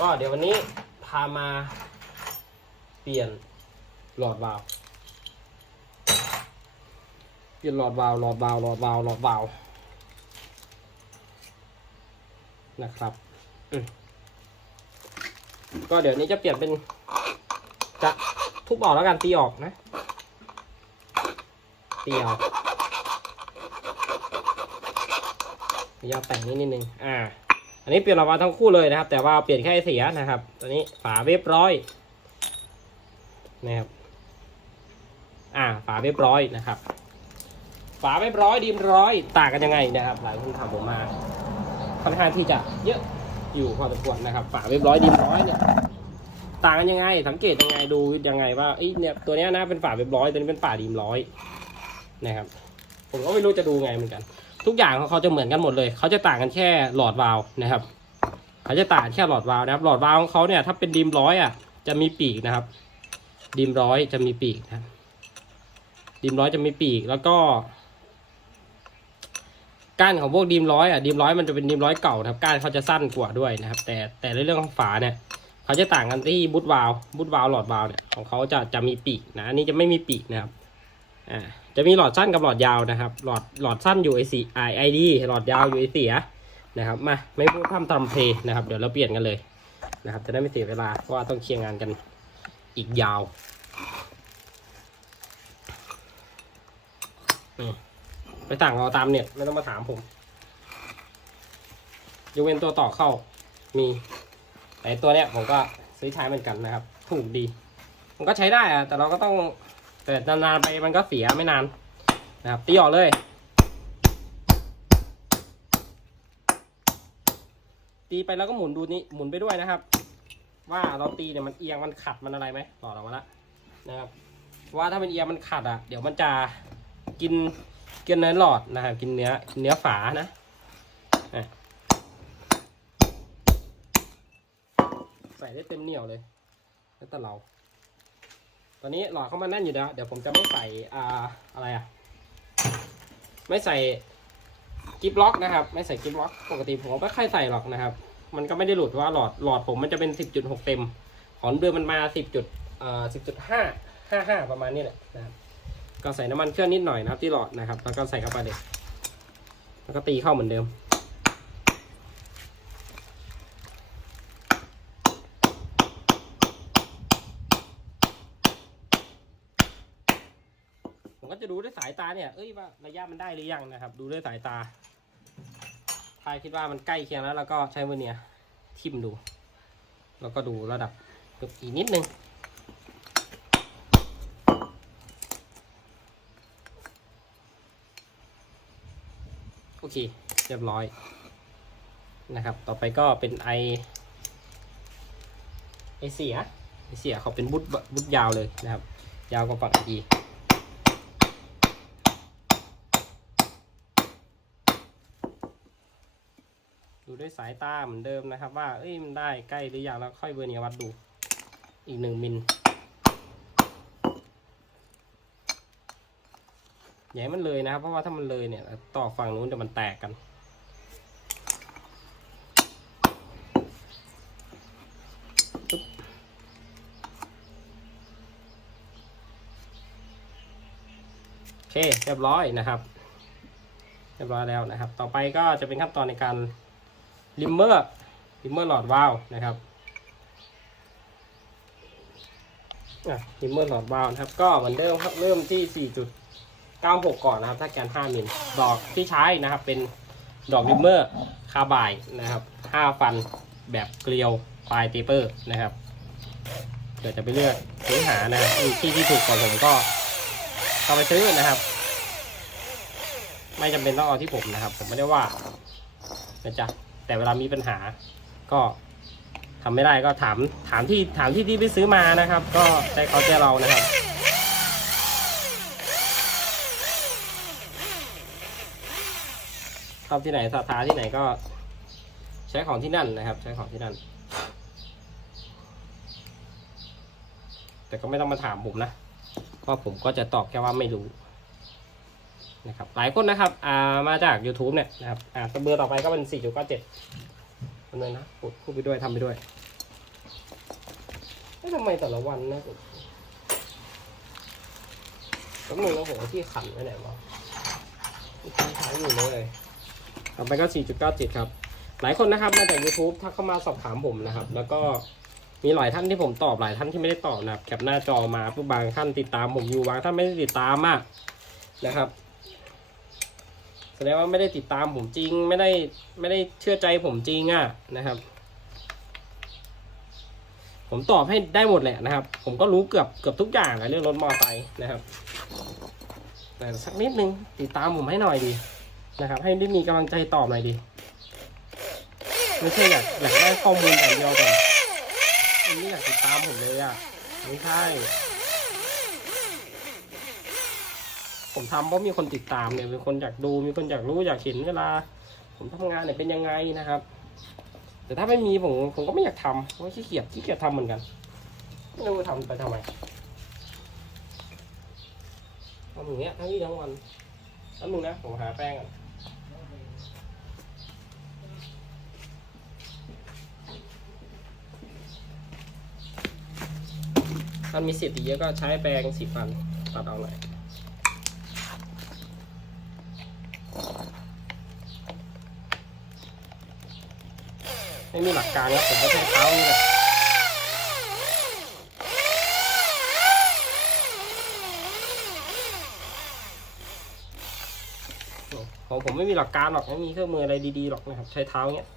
ก็เดี๋ยววันนี้พามาเปลี่ยนหลอดวาล์วเปลี่ยนหลอดวาล์วหลอดวาล์วหลอดวาล์วหลอดวาล์วนะครับก็เดี๋ยวนี้จะเปลี่ยนเป็นจะทุบออกแล้วกันตีออกนะตีเอาพยายามแต่งนิดนึงอ่า อันนี้เปลี่ยนออกมาทั้งคู่เลยนะครับ แต่ว่าเปลี่ยนแค่เสียนะครับ ตัวนี้ฝาเรียบร้อยนะครับ อ่า ฝาเรียบร้อยนะครับ ฝาเรียบร้อยดีมร้อยต่างกันยังไงนะครับ หลายคนถามผมมาค่อนข้างที่จะเยอะอยู่พอสมควรนะครับ ฝาเรียบร้อยดีมร้อยเนี่ยต่างกันยังไง สังเกตยังไงดูยังไงว่าเอ้เนี่ยตัวเนี้ยนะเป็นฝาเรียบร้อยตัวนี้เป็นฝาดีมร้อยนะครับ ผมก็ไม่รู้จะดูไงเหมือนกัน ทุกอย่างของเขาจะเหมือนกันหมดเลย เขาจะต่างกันแค่หลอดวาล์วนะครับ เขาจะต่างแค่หลอดวาล์วนะครับ หลอดวาล์วของเขาเนี่ยถ้าเป็นดีมร้อยอะจะมีปีกนะครับดีมร้อยจะมีปีกนะดีมร้อยจะมีปีกแล้วก็ก้านของพวกดีมร้อยอะดีมร้อยมันจะเป็นดีมร้อยเก่านะครับก้านเขาจะสั้นกว่าด้วยนะครับ แต่แต่ในเรื่องของฝาเนี่ยเขาจะต่างกันที่บูทวาล์วบูทวาล์วหลอดวาล์วเนี่ยของเขาจะจะมีปีกนะอันนี้จะไม่มีปีกนะครับอ่า จะมีหลอดสั้นกับหลอดยาวนะครับ หลอดหลอดสั้นอยู่ไอซีไอไอดีหลอดยาวอยู่ไอเสียนะครับมาไม่พูดพร่ำทำเพลนะครับ เดี๋ยวเราเปลี่ยนกันเลยนะครับ จะได้ไม่เสียเวลาเพราะว่าต้องเคลียร์งานกันอีกยาวไปต่างเอาตามเน็ตไม่ต้องมาถามผมยกเว้นตัวต่อเข้ามีไอตัวเนี้ยผมก็ซื้อใช้เหมือนกันนะครับ ถูกดี มันก็ใช้ได้อะแต่เราก็ต้อง แต่นานๆไปมันก็เสียไม่นานนะครับตีออกเลยตีไปแล้วก็หมุนดูนี้หมุนไปด้วยนะครับ ว่าเราตีเนี่ยมันเอียงมันขัดมันอะไรไหมต่อออกมาละนะครับ ว่าถ้ามันเอียงมันขัดอะ เดี๋ยวมันจะกินกินเนื้อหลอดนะครับกินเนื้อเนื้อฝานะอะใส่ได้เต็มเหนียวเลยแล้วแต่เรา ตอนนี้หลอดเข้ามาแน่นอยู่แล้วเดี๋ยวผมจะไม่ใส่อ่าอะไรอะไม่ใส่กิฟล็อกนะครับ ไม่ใส่กิฟล็อก ปกติผมก็ไม่ค่อยใส่หรอกนะครับ มันก็ไม่ได้หลุดว่าหลอดหลอดผมมันจะเป็นสิบจุดหกเต็ม ของเดือมันมาสิบจุดอ่าสิบจุดห้าห้าห้าประมาณนี้แหละนะครับก็ใส่น้ำมันเครื่องนิดหน่อยนะครับที่หลอดนะครับ แล้วก็ใส่เข้าไปเลยแล้วก็ตีเข้าเหมือนเดิมก็จะดูด้วยสาย ตาเนี่ย เอ้ยว่าระยะมันได้หรือยังนะครับ ดูด้วยสายตาถ้าคิดว่ามันใกล้เคียงแล้วเราก็ใช้มือเนี่ยทิมดู แล้วก็ดูระดับกับอีกนิดนึงโอเค เรียบร้อยนะครับ ต่อไปก็เป็นไอไอเสียไอเสียเขาเป็นบุตบุตยาวเลยนะครับ ยาวกว่าฝั่งอี ด้วยสายตาเหมือนเดิมนะครับ ว่าเอ้ยมันได้ใกล้หรือยังแล้วค่อยเวอร์เนียวัดดูอีกหนึ่งมิลอย่าให้มันเลยนะครับ เพราะว่าถ้ามันเลยเนี่ยต่อฝั่งนู้นเดี๋ยวมันแตกกันโอเคเรียบร้อยนะครับ เรียบร้อยแล้วนะครับ ต่อไปก็จะเป็นขั้นตอนในการ ริมเมอร์ริมเมอร์หลอดวาล์วนะครับอะริมเมอร์หลอดวาล์วนะครับ ก็เหมือนเดิมครับเริ่มที่ 4.96 ก่อนนะครับ ถ้าแกน5มิลดอกที่ใช้นะครับ เป็นดอกริมเมอร์คาบายนะครับ5ฟันแบบเกลียวปลายเตเปอร์นะครับเดี๋ยวจะไปเลือกซื้อหานะครับที่ที่ถูกกว่าผมก็เข้าไปซื้อนะครับ ไม่จำเป็นต้องเอาที่ผมนะครับ ผมไม่ได้ว่านะจ๊ะ แต่เวลามีปัญหาก็ทำไม่ได้ก็ถามถามที่ถามที่ที่ไปซื้อมานะครับ ก็ใจเขาใจเรานะครับ ชอบที่ไหนศรัทาที่ไหนก็ ใช้ของที่นั่นนะครับ ใช้ของที่นั่น แต่ก็ไม่ต้องมาถามผมนะเพราะผมก็จะตอบแค่ว่าไม่รู้ นะครับหลายคนนะครับอ่ามาจาก YouTube เนี่ยนะครับอ่าเบอร์ต่อไปก็เป็น 4.97อันนั้นนะพูดพูดไปด้วยทำไปด้วยไม่ทำไมแต่ละวันนะผมแล้วมึงแล้วผมที่ขันไว้ไหนวะที่ใช้อยู่เลยต่อไปก็ 4.97 ครับ หลายคนนะครับมาจาก YouTube ถ้าเข้ามาสอบถามผมนะครับ แล้วก็มีหลายท่านที่ผมตอบหลายท่านที่ไม่ได้ตอบนะครับแคปหน้าจอมาผู้บางท่านติดตามผมอยู่บางท่านไม่ได้ติดตามมากนะครับ ดงว่าไม่ได้ติดตามผมจริง ไม่ได้ไม่ได้เชื่อใจผมจริงอะนะครับ ผมตอบให้ได้หมดแหละนะครับ ผมก็รู้เกือบเกือบทุกอย่างอะเรื่องรถมอเตอร์ไซค์นะครับแต่สักนิดนึงติดตามผมให้หน่อยดีนะครับ ให้ได้มีกำลังใจตอบหน่อยดีไม่ใช่อยากอยากได้ข้อมูลอย่างเดียวก่อนอันนี้อยากติดตามผมเลยอะไม่ใช่ ผมทำเพราะมีคนติดตามเนี่ยมีคนอยากดูมีคนอยากรู้อยากเห็นเวลา ผมทำงานเนี่ยเป็นยังไงนะครับ แต่ถ้าไม่มีผมผมก็ไม่อยากทำเพราะขี้เกียจขี้เกียจทำเหมือนกันไม่รู้จะทำไปทำไมทำอย่างเงี้ยทั้งวี่ทั้งวันแล้วมึงนะผมหาแป้งก่อนมันมีสิทธิ์เยอะก็ใช้แปรงสีฟันตัดเอาหน่อย ม่มีหลักการครับผมก็ใช้เท้านี่แหละของผมไม่มีหลักการหรอกไม่มีเครื่องมืออะไรดีๆหรอกนะครับใช้เท้าเนี้ย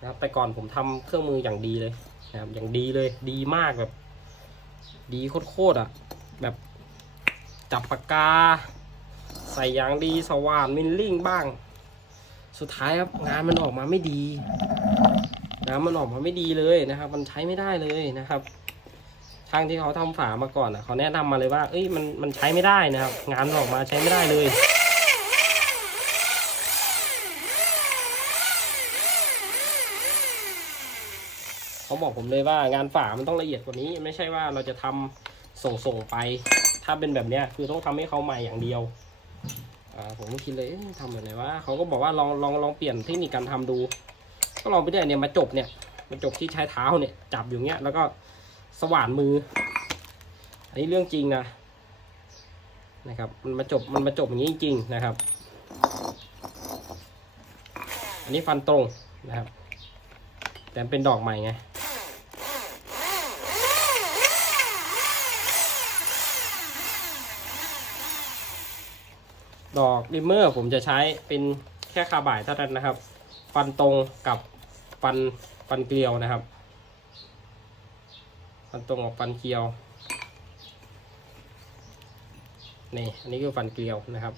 นะครับแต่ก่อนผมทำเครื่องมืออย่างดีเลยนะครับอย่างดีเลย ดีมากแบบ ดีโคตรๆอะ แบบจับปากกา ใส่ยางดีสว่านมิลลิ่งบ้าง สุดท้ายครับงานมันออกมาไม่ดี นะมันออกมาไม่ดีเลยนะครับ มันใช้ไม่ได้เลยนะครับ ทางที่เขาทำฝามาก่อนอะเขาแนะนำมาเลยว่า เอ้ยมันมันใช้ไม่ได้นะครับ งานออกมาใช้ไม่ได้เลยเขาบอกผมเลยว่างานฝามันต้องละเอียดกว่านี้ ไม่ใช่ว่าเราจะทำส่งส่งๆไป ถ้าเป็นแบบเนี้ยคือต้องทำให้เขาใหม่อย่างเดียวอ่าผมก็คิดเลยเอ๊ะทำแบบไหนวะเขาก็บอกว่าลองลองลองเปลี่ยนเทคนิคการทำดู ก็ลองไปเนี่ยเนี่ยมาจบเนี่ยมาจบที่ใช้เท้าเนี่ยจับอยู่เงี้ยแล้วก็สว่านมือ อันนี้เรื่องจริงนะนะครับ มันมาจบมันมาจบอย่างนี้จริงๆนะครับ อันนี้ฟันตรงนะครับ แต่เป็นดอกใหม่ไงดอกริมเมอร์ผมจะใช้เป็นแค่คาบ่ายเท่านั้นนะครับ ฟันตรงกับ ฟันฟันเกลียวนะครับ ฟันตรงกับฟันเกลียวนี่อันนี้คือฟันเกลียวนะครับ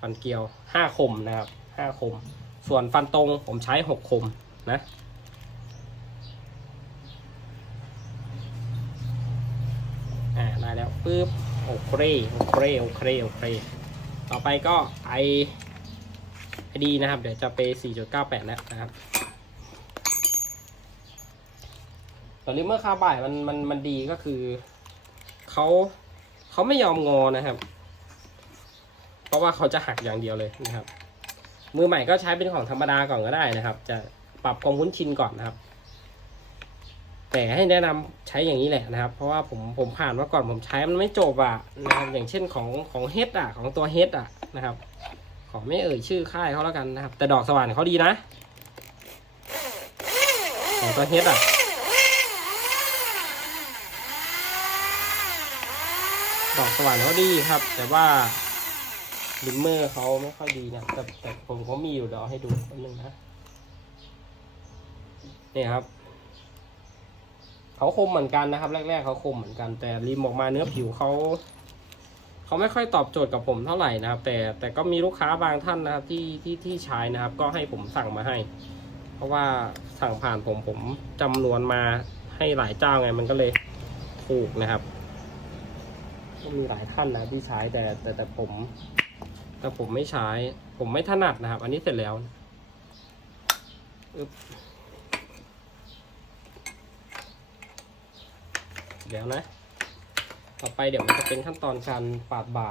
ฟันเกลียวห้าคมนะครับห้าคม ส่วนฟันตรงผมใช้หกคมนะอ่าได้แล้วปึ๊บโอเคโอเคโอเคโอเคต่อไปก็ไอไอดีนะครับ เดี๋ยวจะไป 4.98 แล้วนะครับ ตอนนี้เมื่อคาบ่ายมันมันมันดีก็คือเขาเขาไม่ยอมงอนะครับ เพราะว่าเขาจะหักอย่างเดียวเลยนะครับ มือใหม่ก็ใช้เป็นของธรรมดาก่อนก็ได้นะครับ จะปรับความคุ้นชินก่อนนะครับ แต่ให้แนะนำใช้อย่างนี้แหละนะครับ เพราะว่าผมผมผ่านมาก่อนผมใช้มันไม่จบอะนะครับอย่างเช่นของของเฮดอะ ของตัวเฮดอะนะครับ ขอไม่เอ่ยชื่อค่ายเขาแล้วกันนะครับ แต่ดอกสว่านเขาดีนะ ของตัวเฮดอะ ดอกสว่านเขาดีครับ แต่ว่าลิมเมอร์เขาไม่ค่อยดีนะแต่แต่ผมก็มีอยู่เดี๋ยวให้ดูแป๊บนึงนะนี่ครับเขาคมเหมือนกันนะครับ แรก ๆเขาคมเหมือนกัน แต่ริมออกมาเนื้อผิวเขาเขาไม่ค่อยตอบโจทย์กับผมเท่าไหร่นะครับ แต่แต่ก็มีลูกค้าบางท่านนะครับ ที่ที่ที่ใช้นะครับ ก็ให้ผมสั่งมาให้ เพราะว่าสั่งผ่านผมผมจำนวนมาให้หลายเจ้าไงมันก็เลยถูกนะครับ ก็มีหลายท่านนะที่ใช้แต่แต่แต่ผม แต่ผมไม่ใช้ ผมไม่ถนัดนะครับ อันนี้เสร็จแล้วเดี๋ยวนะ ต่อไปเดี๋ยวมันจะเป็นขั้นตอนการปาดบ่า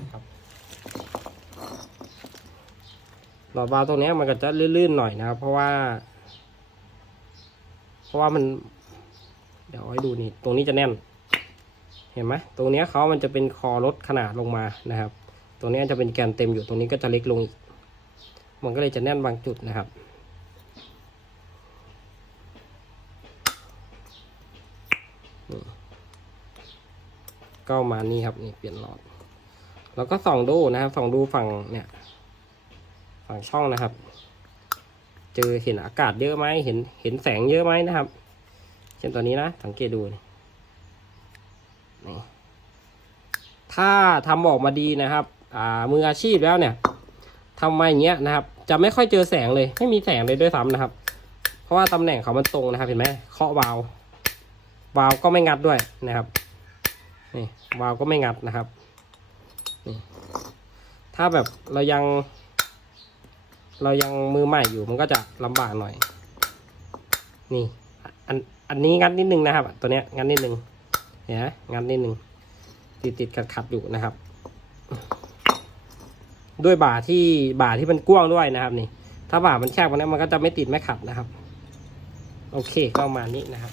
นะครับหลอดวาตรงนี้มันก็จะลื่นๆหน่อยนะครับ เพราะว่า เพราะว่ามัน เดี๋ยวอาให้ดูนี่ ตรงนี้จะแน่น ห็นไหมตรงนี้เขามันจะเป็นคอลดขนาดลงมานะครับ ตรงนี้จะเป็นแกนเต็มอยู่ตรงนี้ก็จะเล็กลงอีกมันก็เลยจะแน่นบางจุดนะครับ ก็มานี่ครับนี่เปลี่ยนหลอด แล้วก็ส่องดูนะครับส่องดูฝั่งเนี่ย ฝั่งช่องนะครับ เจอเห็นอากาศเยอะไหมเห็นเห็นแสงเยอะไหมนะครับ เช่นตัวนี้นะสังเกตดูนี่ นี่ถ้าทำออกมาดีนะครับ อ่ามืออาชีพแล้วเนี่ยทำมาอย่างเงี้ยนะครับ จะไม่ค่อยเจอแสงเลย ไม่มีแสงเลยด้วยซ้ำนะครับ เพราะว่าตำแหน่งเขามันตรงนะครับ เห็นไหมเคาะวาล์ววาล์วก็ไม่งัดด้วยนะครับนี่วาล์วก็ไม่งัดนะครับนี่ถ้าแบบเรายัง เรายังมือใหม่อยู่มันก็จะลำบากหน่อย นี่ อันอันนี้งัดนิดนึงนะครับ ตัวเนี้ยงัดนิดนึง เห็นไหมงัดนิดนึงติดติดขัดขัดอยู่นะครับ ด้วยบ่าที่บ่าที่มันกว้างด้วยนะครับนี่ ถ้าบ่ามันแคบกว่านี้มันก็จะไม่ติดไม่ขัดนะครับ โอเคก็ประมาณนี้นะครับ